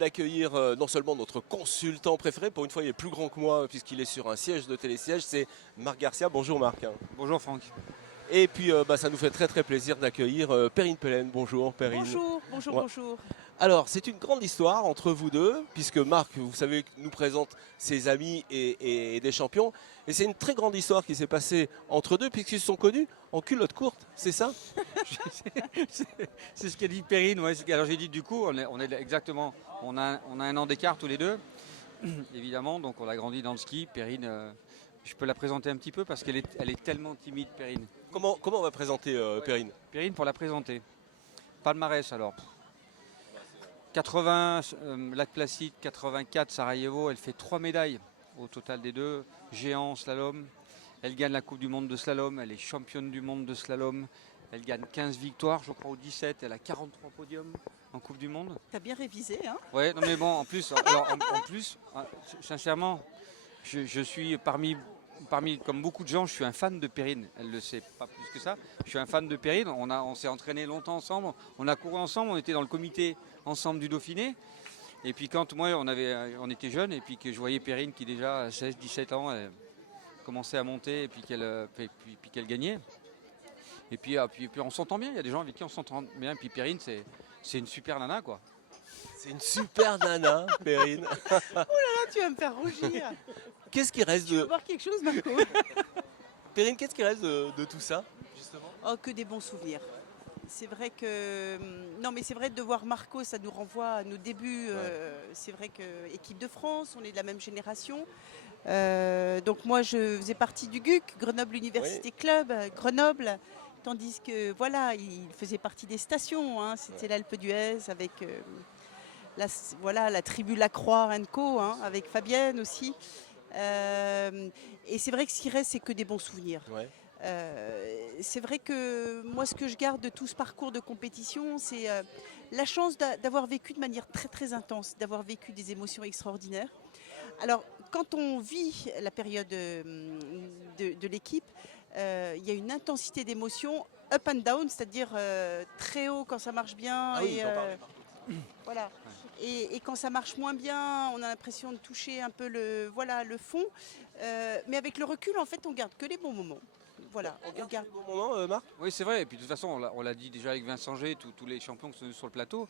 d'accueillir non seulement notre consultant préféré, pour une fois il est plus grand que moi puisqu'il est sur un siège de télésiège, c'est Marc Garcia. Bonjour Marc. Bonjour Franck. Et puis ça nous fait très plaisir d'accueillir Perrine Pellen. Bonjour Perrine. Bonjour. Alors c'est une grande histoire entre vous deux, puisque Marc, vous savez, nous présente ses amis et des champions. Et c'est une très grande histoire qui s'est passée entre deux, puisqu'ils se sont connus en culotte courte, c'est ça? C'est ce qu'a dit Perrine. Ouais. Alors j'ai dit du coup, exactement, on a un an d'écart tous les deux, évidemment, donc on a grandi dans le ski. Perrine, je peux la présenter un petit peu parce qu'elle est tellement timide, Perrine. Comment on va présenter Perrine? Perrine, pour la présenter. Palmarès alors. 80, Lac Placide, 84, Sarajevo, elle fait 3 médailles au total des deux. Géant, slalom. Elle gagne la Coupe du Monde de slalom, elle est championne du monde de slalom. Elle gagne 15 victoires, je crois, au 17. Elle a 43 podiums en Coupe du Monde. T'as bien révisé, hein? Ouais, non mais bon, en plus, sincèrement, je suis parmi, comme beaucoup de gens, je suis un fan de Perrine. Elle ne le sait pas plus que ça. Je suis un fan de Perrine. On s'est entraîné longtemps ensemble. On a couru ensemble. On était dans le comité ensemble du Dauphiné. Et puis quand moi, on était jeunes, et puis que je voyais Perrine qui déjà à 16, 17 ans, elle commençait à monter, et puis qu'elle gagnait. Et puis on s'entend bien. Il y a des gens avec qui on s'entend bien. Et puis Perrine, c'est une super nana, quoi. C'est une super nana, Perrine. Oh là là, tu vas me faire rougir. Qu'est-ce qui reste Tu veux boire quelque chose, Marco? Perrine, qu'est-ce qui reste de tout ça, justement? Oh, que des bons souvenirs. C'est vrai que... Non, mais c'est vrai de voir Marco, ça nous renvoie à nos débuts. Ouais. C'est vrai que équipe de France, on est de la même génération. Donc moi, je faisais partie du GUC, Grenoble Université Club, Grenoble. Tandis que, voilà, il faisait partie des stations. Hein. C'était l'Alpe d'Huez avec... la tribu Lacroix Co, hein, avec Fabienne aussi. Et c'est vrai que ce qui reste, c'est que des bons souvenirs. Ouais. C'est vrai que moi, ce que je garde de tout ce parcours de compétition, c'est la chance d'avoir vécu de manière très intense, d'avoir vécu des émotions extraordinaires. Alors, quand on vit la période de l'équipe, il y a une intensité d'émotions up and down, c'est-à-dire très haut quand ça marche bien. Ah oui, Voilà. Et quand ça marche moins bien, on a l'impression de toucher un peu le fond. Mais avec le recul, en fait, on garde que les bons moments. Voilà. On garde les bons moments, Marc? Oui, c'est vrai. Et puis de toute façon, on l'a dit déjà avec Vincent G, tous les champions qui sont sur le plateau.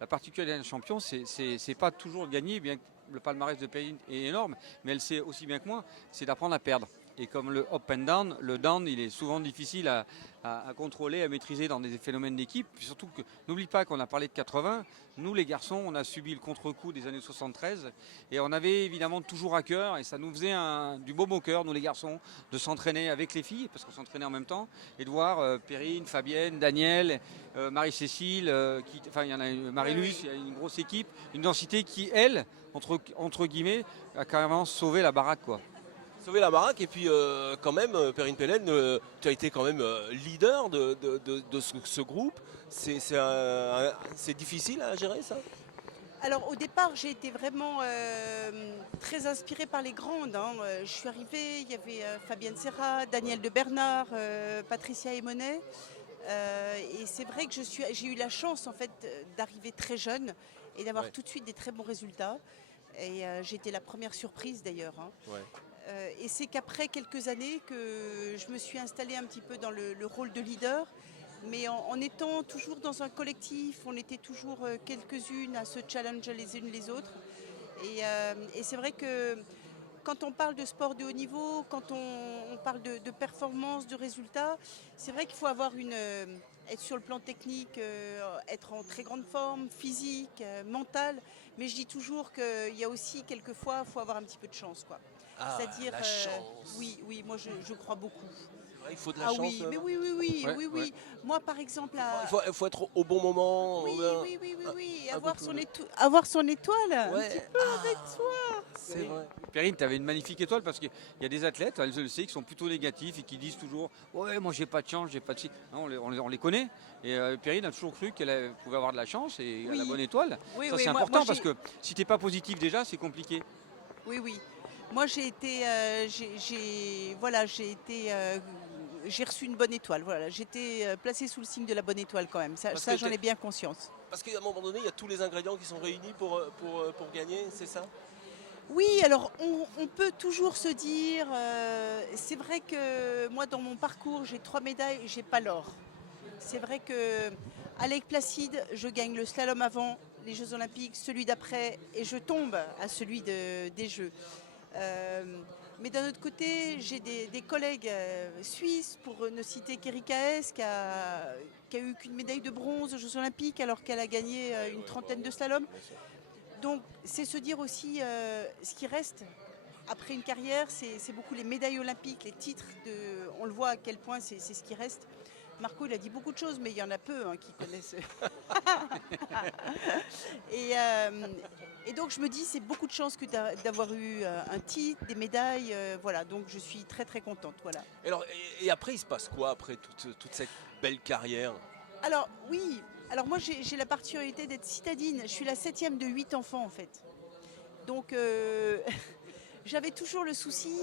La particularité d'un champion, c'est pas toujours de gagner, bien que le palmarès de Perrine est énorme, mais elle sait aussi bien que moi, c'est d'apprendre à perdre. Et comme le up and down, le down, il est souvent difficile à contrôler, à maîtriser dans des phénomènes d'équipe. Surtout que, n'oublie pas qu'on a parlé de 80. Nous, les garçons, on a subi le contre-coup des années 73. Et on avait évidemment toujours à cœur, et ça nous faisait du baume au cœur, nous les garçons, de s'entraîner avec les filles, parce qu'on s'entraînait en même temps, et de voir Perrine, Fabienne, Daniel, Marie-Cécile, il y en a Marie-Luce, il y a une grosse équipe, une densité qui, elle, entre guillemets, a carrément sauvé la baraque, quoi. Sauver la baraque, et puis quand même, Perrine Pellen, tu as été quand même leader de ce groupe. C'est difficile à gérer, ça? Alors au départ, j'ai été vraiment très inspirée par les grandes. Hein. Je suis arrivée, il y avait Fabienne Serra, Danielle de Bernard, Patricia Emonet. Et c'est vrai que j'ai eu la chance en fait d'arriver très jeune et d'avoir tout de suite des très bons résultats. Et j'ai été la première surprise d'ailleurs. Hein. Ouais. Et c'est qu'après quelques années que je me suis installée un petit peu dans le rôle de leader. Mais en étant toujours dans un collectif, on était toujours quelques-unes à se challenger les unes les autres. Et c'est vrai que quand on parle de sport de haut niveau, quand on parle de performance, de résultats, c'est vrai qu'il faut avoir être sur le plan technique, être en très grande forme, physique, mentale. Mais je dis toujours qu'il y a aussi quelquefois, il faut avoir un petit peu de chance, quoi. Ah, C'est-à-dire, la chance. oui, moi je crois beaucoup. Il faut de la Ah chance. oui, mais oui. Ouais. Moi, par exemple, Il faut être au bon moment. oui. un Avoir peu son, plus- avoir son étoile un Ouais. petit peu avec soi. C'est vrai. Perrine, tu avais une magnifique étoile parce qu'il y a des athlètes, elles le savent, qui sont plutôt négatifs et qui disent toujours ouais, moi j'ai pas de chance, j'ai pas de chi. Non, on les connaît. Et Perrine a toujours cru qu'elle pouvait avoir de la chance et Oui. la bonne étoile. Oui, Ça oui, c'est moi, important moi, parce que si t'es pas positif déjà, c'est compliqué. Oui. Moi, j'ai reçu une bonne étoile. Voilà, j'étais placée sous le signe de la bonne étoile quand même. Ça que j'en ai bien conscience. parce qu'à un moment donné, il y a tous les ingrédients qui sont réunis pour gagner, c'est ça? Oui, alors on peut toujours se dire, c'est vrai que moi dans mon parcours j'ai 3 médailles, j'ai pas l'or. C'est vrai que à Lake Placide, je gagne le slalom avant les Jeux Olympiques, celui d'après, et je tombe à celui des Jeux. Mais d'un autre côté, j'ai des collègues suisses, pour ne citer qu'Erika Hess, qui a eu qu'une médaille de bronze aux Jeux Olympiques alors qu'elle a gagné une trentaine de slaloms. Donc c'est se dire aussi ce qui reste après une carrière, c'est beaucoup les médailles olympiques, les titres. On le voit à quel point c'est ce qui reste. Marco, il a dit beaucoup de choses, mais il y en a peu qui connaissent. et donc je me dis, c'est beaucoup de chance que d'avoir eu un titre, des médailles. Voilà, donc je suis très très contente. Voilà. Alors, et après, il se passe quoi après toute cette belle carrière? Alors oui, alors moi j'ai la particularité d'être citadine. Je suis la 7e de 8 enfants en fait. Donc j'avais toujours le souci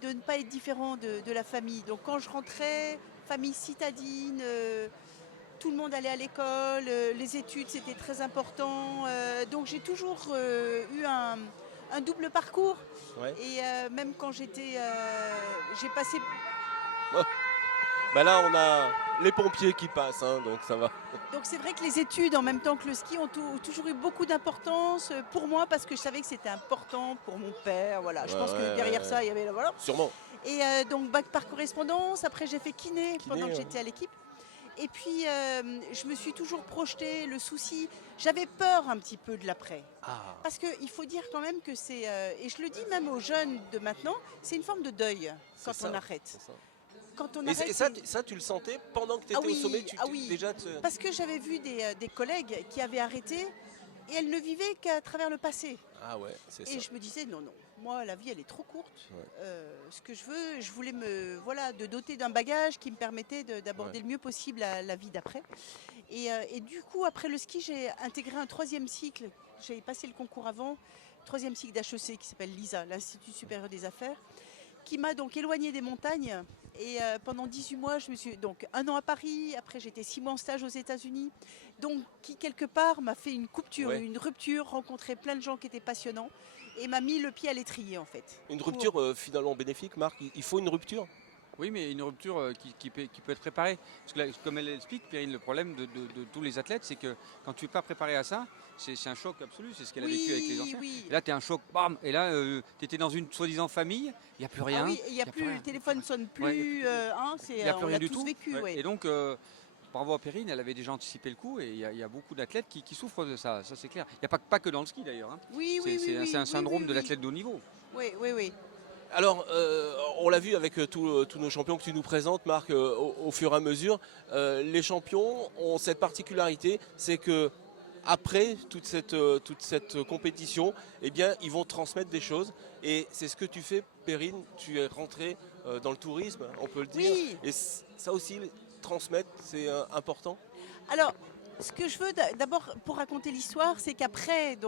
de ne pas être différent de la famille. Donc quand je rentrais, famille citadine, tout le monde allait à l'école, les études c'était très important. Donc j'ai toujours eu un double parcours. Ouais. Et même quand j'ai passé... Bah là, on a les pompiers qui passent, donc ça va. Donc c'est vrai que les études en même temps que le ski ont toujours eu beaucoup d'importance pour moi parce que je savais que c'était important pour mon père. Voilà, je pense que derrière ça, il y avait... Voilà. Sûrement. Et donc bac par correspondance, après j'ai fait kiné pendant que j'étais à l'équipe. Et puis je me suis toujours projeté le souci, j'avais peur un petit peu de l'après. Ah. Parce qu'il faut dire quand même que c'est, et je le dis même aux jeunes de maintenant, c'est une forme de deuil quand on arrête. Quand on arrête, et ça, tu le sentais pendant que tu étais au sommet déjà Parce que j'avais vu des collègues qui avaient arrêté et elles ne vivaient qu'à travers le passé. Ah ouais, c'est ça. Et je me disais, non, moi la vie elle est trop courte. Ouais. Ce que je voulais de doter d'un bagage qui me permettait d'aborder le mieux possible la vie d'après. Et du coup, après le ski, j'ai intégré un 3e cycle. J'avais passé le concours avant, 3e cycle d'HEC qui s'appelle l'ISA, l'Institut supérieur des affaires, qui m'a donc éloignée des montagnes. Et pendant 18 mois, je me suis donc 1 an à Paris, après j'étais 6 mois en stage aux États-Unis, donc qui quelque part m'a fait une rupture, rencontré plein de gens qui étaient passionnants et m'a mis le pied à l'étrier en fait. Une rupture finalement bénéfique, Marc. Il faut une rupture. Oui, mais une rupture qui peut être préparée. Parce que là, comme elle explique, Perrine, le problème de tous les athlètes, c'est que quand tu n'es pas préparé à ça, c'est un choc absolu. C'est ce qu'elle a vécu avec les anciens. Oui. Et là, tu es un choc, bam. Et là, tu étais dans une soi-disant famille, il n'y a plus rien. Ah oui, il n'y a plus, le téléphone ne sonne plus. Il n'y a plus rien du tout. Vécu, ouais. Et donc, bravo à Perrine, elle avait déjà anticipé le coup. Et il y a beaucoup d'athlètes qui souffrent de ça. Ça, c'est clair. Il n'y a pas que dans le ski d'ailleurs. C'est un syndrome de l'athlète de haut niveau. Oui. Alors, on l'a vu avec tous nos champions que tu nous présentes, Marc, au fur et à mesure. Les champions ont cette particularité, c'est que après toute cette compétition, eh bien, ils vont transmettre des choses. Et c'est ce que tu fais, Perrine. Tu es rentrée dans le tourisme, on peut le dire. Oui. Et ça aussi, transmettre, c'est important. Alors, ce que je veux d'abord pour raconter l'histoire, c'est qu'après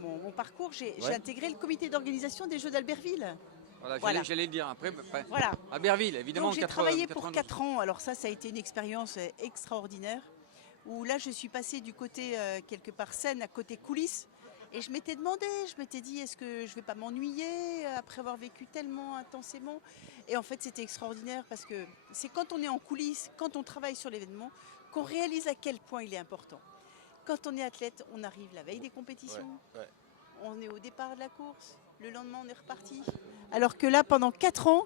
mon parcours, j'ai intégré le comité d'organisation des Jeux d'Albertville. Voilà, j'allais le dire après. Voilà. À Berville, évidemment. Donc j'ai travaillé pour 4 ans. Alors ça a été une expérience extraordinaire. Où là, je suis passée du côté quelque part scène à côté coulisses. Et je m'étais dit, est-ce que je ne vais pas m'ennuyer après avoir vécu tellement intensément? Et en fait, c'était extraordinaire parce que c'est quand on est en coulisses, quand on travaille sur l'événement, qu'on réalise à quel point il est important. Quand on est athlète, on arrive la veille des compétitions, on est au départ de la course, le lendemain on est reparti. Alors que là, pendant 4 ans,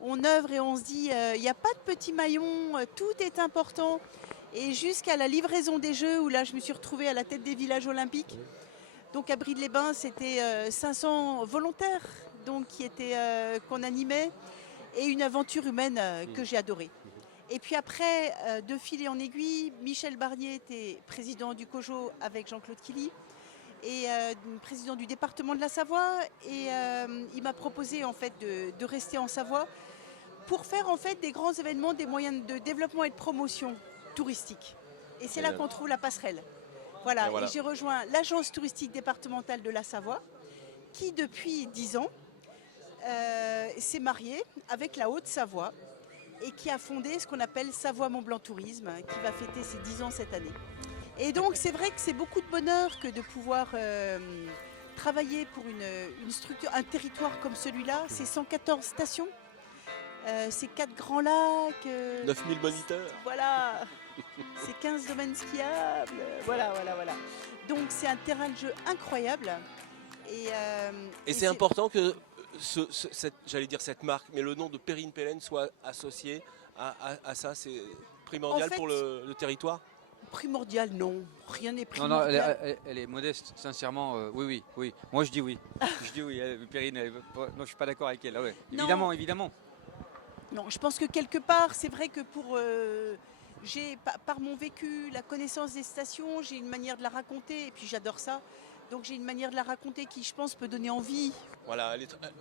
on œuvre et on se dit, il n'y a pas de petits maillons, tout est important. Et jusqu'à la livraison des Jeux, où là je me suis retrouvée à la tête des villages olympiques. Donc à Bride-les-Bains, c'était 500 volontaires qu'on animait et une aventure humaine que j'ai adorée. Et puis après, de fil en aiguille, Michel Barnier était président du COJO avec Jean-Claude Killy et président du département de la Savoie. Et il m'a proposé en fait de rester en Savoie pour faire en fait des grands événements, des moyens de développement et de promotion touristique. Et c'est là qu'on trouve la passerelle. Voilà. Et j'ai rejoint l'agence touristique départementale de la Savoie qui depuis 10 ans s'est mariée avec la Haute-Savoie et qui a fondé ce qu'on appelle Savoie Mont Blanc Tourisme qui va fêter ses 10 ans cette année. Et donc c'est vrai que c'est beaucoup de bonheur que de pouvoir travailler pour une structure, un territoire comme celui-là. C'est 114 stations, c'est 4 grands lacs. 9000 moniteurs. Voilà, c'est 15 domaines skiables. Voilà. Donc c'est un terrain de jeu incroyable. Et c'est important que j'allais dire cette marque, mais le nom de Perrine Pellen soit associé à ça. C'est primordial En fait, pour le territoire. Primordial, non. Rien n'est Non, non, primordial. elle est modeste, sincèrement. Oui. Moi, je dis oui. Je dis oui. Perrine, non, je suis pas d'accord avec elle. Ah ouais. Non. Évidemment. Non, je pense que quelque part, c'est vrai que j'ai par mon vécu, la connaissance des stations, j'ai une manière de la raconter, et puis j'adore ça. Donc j'ai une manière de la raconter qui, je pense, peut donner envie. Voilà,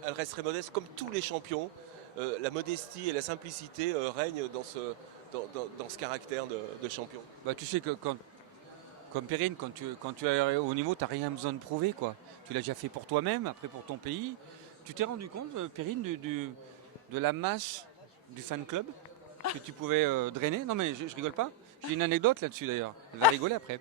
elle reste très modeste, comme tous les champions. La modestie et la simplicité règnent dans ce caractère de champion. Bah, tu sais que comme Perrine, quand tu es au niveau, tu n'as rien besoin de prouver, quoi. Tu l'as déjà fait pour toi-même, après pour ton pays. Tu t'es rendu compte, Perrine, de la masse du fan club que tu pouvais drainer? Non, mais je rigole pas. J'ai une anecdote là-dessus d'ailleurs. Elle va rigoler après.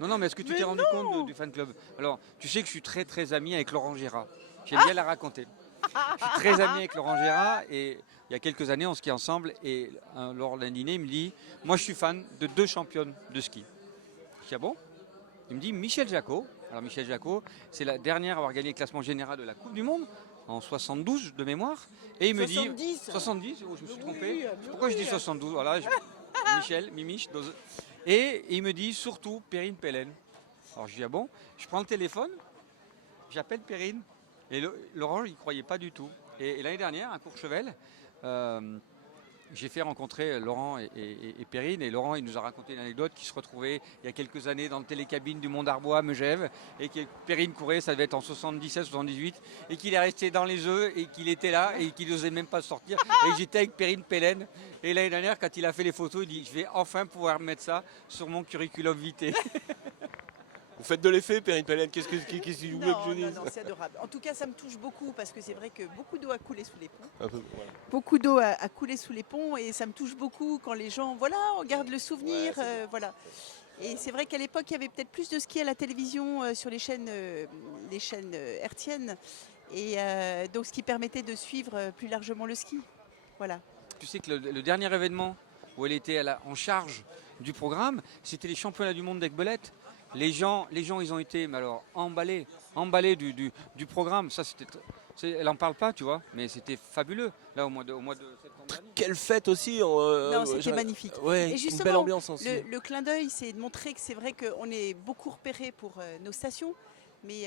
Non, mais est-ce que tu t'es rendu compte du fan club? Alors, tu sais que je suis très très ami avec Laurent Gérard. J'aime bien la raconter. Je suis très ami avec Laurent Gérard et il y a quelques années, on skie ensemble et lors d'un dîner, il me dit « Moi, je suis fan de 2 championnes de ski. » Je dis « Ah bon ?» Il me dit « Michel Jacot. » Alors, Michel Jacot, c'est la dernière à avoir gagné le classement général de la Coupe du Monde en 72 de mémoire. Et il me 70. dit « 70 oh, je me suis trompé. Oui, Pourquoi oui. je dis 72 Voilà, Michel, Mimich. Et il me dit surtout Perrine Pellen. Alors, je dis « Ah bon ?» Je prends le téléphone, j'appelle Perrine. Et Laurent, il ne croyait pas du tout. Et l'année dernière, à Courchevel, j'ai fait rencontrer Laurent et Perrine. Et Laurent, il nous a raconté une anecdote qui se retrouvait il y a quelques années dans le télécabine du Mont d'Arbois à Megève. Et que Perrine courait, ça devait être en 77-78. Et qu'il est resté dans les œufs et qu'il était là et qu'il n'osait même pas sortir. Et j'étais avec Perrine Pellen. Et l'année dernière, quand il a fait les photos, il dit « Je vais enfin pouvoir mettre ça sur mon curriculum vitae. » Vous faites de l'effet, Perrine Pellen. Qu'est-ce que vous voulez que je dise? Non, c'est adorable. En tout cas, ça me touche beaucoup parce que c'est vrai que beaucoup d'eau a coulé sous les ponts. Un peu, voilà. Beaucoup d'eau a coulé sous les ponts et ça me touche beaucoup quand les gens, voilà, on garde le souvenir, Ouais, voilà. Et c'est vrai qu'à l'époque, il y avait peut-être plus de ski à la télévision sur les chaînes hertziennes, et donc ce qui permettait de suivre plus largement le ski. Voilà. Tu sais que le dernier événement où elle était en charge du programme, c'était les championnats du monde d'Aigbelette. Les gens, ils ont été emballés du programme. Ça, elle n'en parle pas, tu vois, mais c'était fabuleux, là, au mois de septembre dernier. Quelle fête aussi. Non, c'était magnifique. Ouais, Et une justement, belle ambiance aussi. le clin d'œil, c'est de montrer que c'est vrai qu'on est beaucoup repéré pour nos stations, mais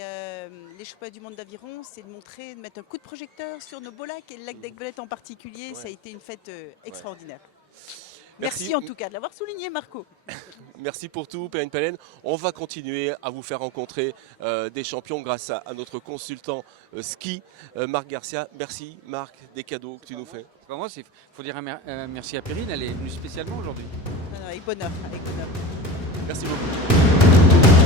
les championnats du monde d'aviron, c'est de montrer, de mettre un coup de projecteur sur nos beaux lacs, et le lac d'Aigbelette en particulier, ça a été une fête extraordinaire. Merci en tout cas de l'avoir souligné, Marco. Merci pour tout, Perrine Pellen. On va continuer à vous faire rencontrer des champions grâce à notre consultant ski, Marc Garcia. Merci, Marc, des cadeaux que tu nous fais. C'est pas moi, il faut dire un merci à Perrine, elle est venue spécialement aujourd'hui. Avec bonheur, avec bonheur. Merci beaucoup.